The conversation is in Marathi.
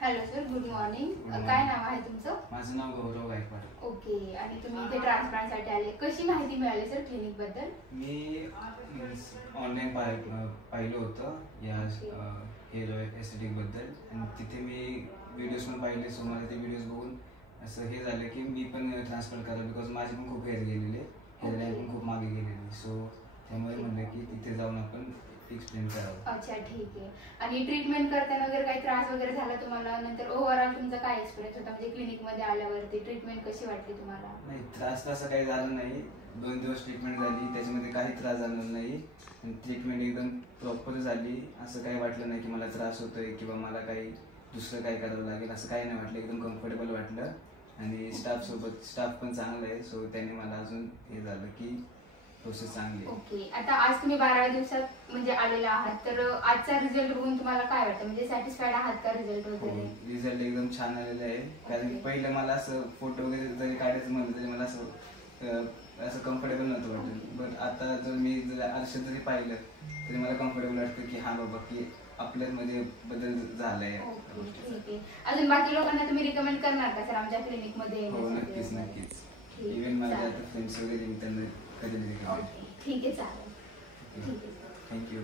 Hello sir, good morning. काय नाव आहे तुमचं? माझं नाव गौरव गायकवाड. ओके. आणि तुम्ही इथे ट्रान्सप्लांटसाठी आले, कशी माहिती मिळाली सर क्लिनिक बद्दल? मी ऑनलाईन पाहिलं होतं या हेअर एस्थेटिक बद्दल आणि तिथे मी व्हिडिओज पण पाहिले. सो मला ते व्हिडिओज बघून असं हे झालं की मी पण ट्रान्सप्लांट करायला, बिकॉज माझे पण खूप हेअर गेलेले, हेअर लाईन पण खूप मागे गेलेली. सो त्यामुळे म्हणलं की तिथे जाऊन आपण एक्सप्लेन करावं. अच्छा, ठीक आहे. आणि ट्रीटमेंट करताना वगैरे काही त्रास वगैरे झाला तुम्हाला? नंतर ओव्हरऑल तुमचा काय एक्सपिरियन्स होता, म्हणजे क्लिनिकमध्ये आल्यावरती ट्रीटमेंट कशी वाटली तुम्हाला? नाही, त्रास तसा काही झाला नाही. 2 दिवस ट्रीटमेंट झाली, त्याच्यामध्ये काही त्रास झाला नाही. ट्रीटमेंट एकदम प्रॉपर झाली. असं काही वाटलं नाही की मला त्रास होतोय किंवा मला काही दुसरं काय करावं लागेल, असं काही नाही वाटलं. एकदम कम्फर्टेबल वाटलं आणि स्टाफ पण चांगला आहे. सो त्याने मला अजून हे झालं की प्रोसेस चांगली आहे. ओके. आता आज तुम्ही 12 दिवसात म्हणजे आलेला आहात, तर आजचा रिझल्ट बघून तुम्हाला काय वाटतं, म्हणजे सॅटिस्फाईड आहात का रिझल्ट वगैरे? रिझल्ट एकदम छान आलेला आहे. कारण की पहिलं मला असं फोटो वगैरे जरी काढायचं म्हणलं तरी मला असं कम्फर्टेबल नव्हतं वाटत. बट आता जर मी आरशात जरी पाहिलं तरी मला कम्फर्टेबल वाटतं की हा बाबा की आपल्यामध्ये बदल झालाय. ठीक आहे. अजून बाकी लोकांना तुम्ही रिकमेंड करणार का सर आमच्या क्लिनिकमध्ये? हो, नक्कीच नक्कीच. इव्हन मला फ्रेंड्स वगैरे त्यांना कधी रिकमेंड. ठीक आहे, चालेल. ठीक आहे. थँक्यू.